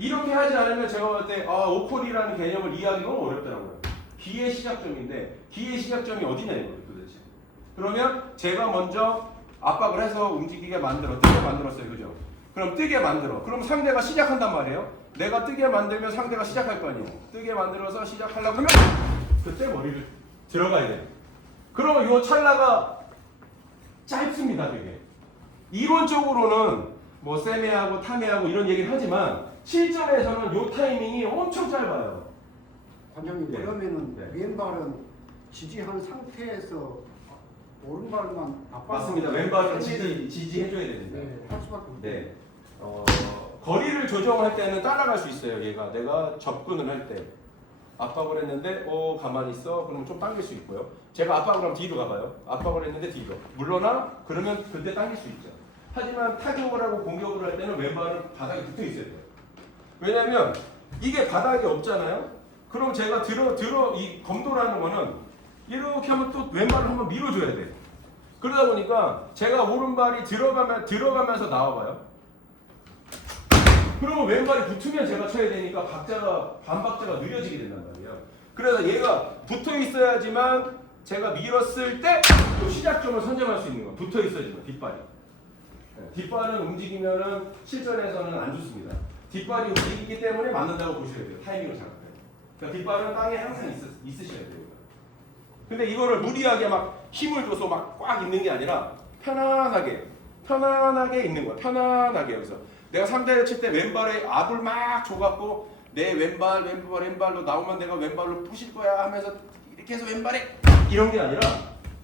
이렇게 하지 않으면 제가 볼 때 오콜이라는 개념을 이해하기 너무 어렵더라고요. 기의 시작점인데 기의 시작점이 어디냐 이거예요 도대체. 그러면 제가 먼저 압박을 해서 움직이게 뜨게 만들었어요. 그죠? 그럼 뜨게 만들어. 그럼 상대가 시작한단 말이에요. 내가 뜨게 만들면 상대가 시작할 거 아니에요. 뜨게 만들어서 시작하려고 하면 그때 머리를 들어가야 돼요. 그러면 요 찰나가 짧습니다. 되게. 이론적으로는 뭐 세메하고 타메하고 이런 얘기를 하지만 실전에서는 요 타이밍이 엄청 짧아요. 관장님 네. 그러면은 네. 왼발은 지지한 상태에서 오른발만 맞습니다. 왼발은 지지해줘야 되는데. 네, 할 수밖에 없어요. 네. 거리를 조정할 때는 따라갈 수 있어요. 얘가 내가 접근을 할 때 압박을 했는데 가만히 있어. 그러면 좀 당길 수 있고요. 제가 압박을 하면 뒤로 가봐요. 압박을 했는데 뒤로 물러나. 그러면 그때 당길 수 있죠. 하지만 타격을 하고 공격을 할 때는 왼발은 바닥에 붙어 있어야 돼요. 왜냐면 이게 바닥이 없잖아요. 그럼 제가 이 검도라는 거는 이렇게 하면 또 왼발을 한번 밀어줘야 돼. 그러다 보니까 제가 오른발이 들어가면서 나와봐요. 그러면 왼발이 붙으면 제가 쳐야 되니까 반박자가 느려지게 된단 말이에요. 그래서 얘가 붙어 있어야지만 제가 밀었을 때 또 시작점을 선점할 수 있는 거. 붙어 있어야지만 뒷발이. 뒷발은 움직이면은 실전에서는 안 좋습니다. 뒷발이 움직이기 때문에 맞는다고 보셔야 돼요. 타이밍을 잡을 때. 그러니까 뒷발은 땅에 항상 있으셔야 돼요. 근데 이거를 무리하게 막 힘을 줘서 막 꽉 있는 게 아니라 편안하게 있는 거야. 편안하게 여기서. 내가 상대를 칠 때 왼발에 압을 막 줘갖고 내 왼발로 나오면 내가 왼발로 부실 거야 하면서 이렇게 해서 왼발에 이런 게 아니라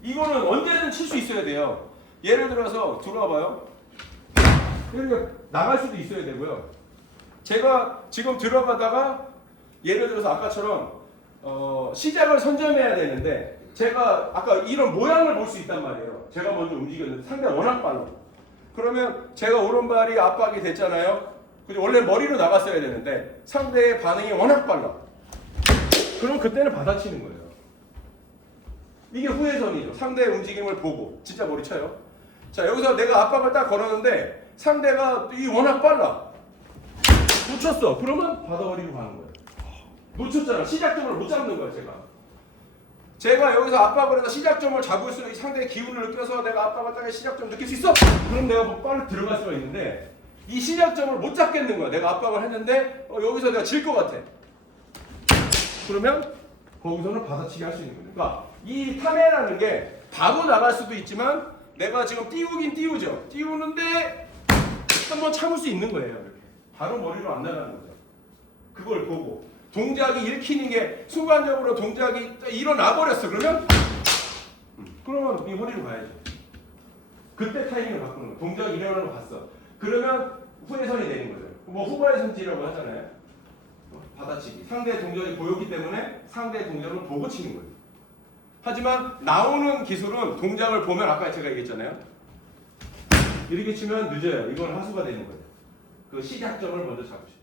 이거는 언제든 칠 수 있어야 돼요. 예를 들어서 들어와봐요. 이렇게 나갈 수도 있어야 되고요. 제가 지금 들어가다가 예를 들어서 아까처럼 시작을 선점해야 되는데 제가 아까 이런 모양을 볼 수 있단 말이에요. 제가 먼저 움직였는데 상대가 워낙 빨라. 그러면 제가 오른발이 압박이 됐잖아요. 그죠? 원래 머리로 나갔어야 되는데 상대의 반응이 워낙 빨라. 그럼 그때는 받아치는 거예요. 이게 후회전이죠. 상대의 움직임을 보고 진짜 머리 쳐요. 자, 여기서 내가 압박을 딱 걸었는데 상대가 이 워낙 빨라. 놓쳤어. 그러면 받아버리고 가는 거예요. 놓쳤잖아. 시작점을 못 잡는 거야, 제가 여기서 압박을 해서 시작점을 잡을 수 있는 상대의 기운을 느껴서 내가 압박을 따게 시작점 느낄 수 있어? 그럼 내가 뭐 빨리 들어갈 수가 있는데 이 시작점을 못 잡겠는 거야. 내가 압박을 했는데 여기서 내가 질 것 같아. 그러면 거기서는 받아치기 할 수 있는 거예요. 그러니까 이 타매라는 게 바로 나갈 수도 있지만 내가 지금 띄우긴 띄우죠. 띄우는데 한번 참을 수 있는 거예요. 이렇게. 바로 머리로 안 나가는 거죠. 그걸 보고 동작이 읽히는 게 순간적으로 동작이 일어나 버렸어. 그러면 이 허리로 가야죠. 그때 타이밍을 바꾸는 거예요. 동작이 일어나는 거 봤어. 그러면 후회선이 되는 거죠. 뭐 후발 선지라고 하잖아요. 받아치기. 상대의 동작이 보였기 때문에 상대의 동작을 보고 치는 거예요. 하지만 나오는 기술은 동작을 보면 아까 제가 얘기했잖아요. 이렇게 치면 늦어요. 이건 하수가 되는 거예요. 그 시작점을 먼저 잡으시고.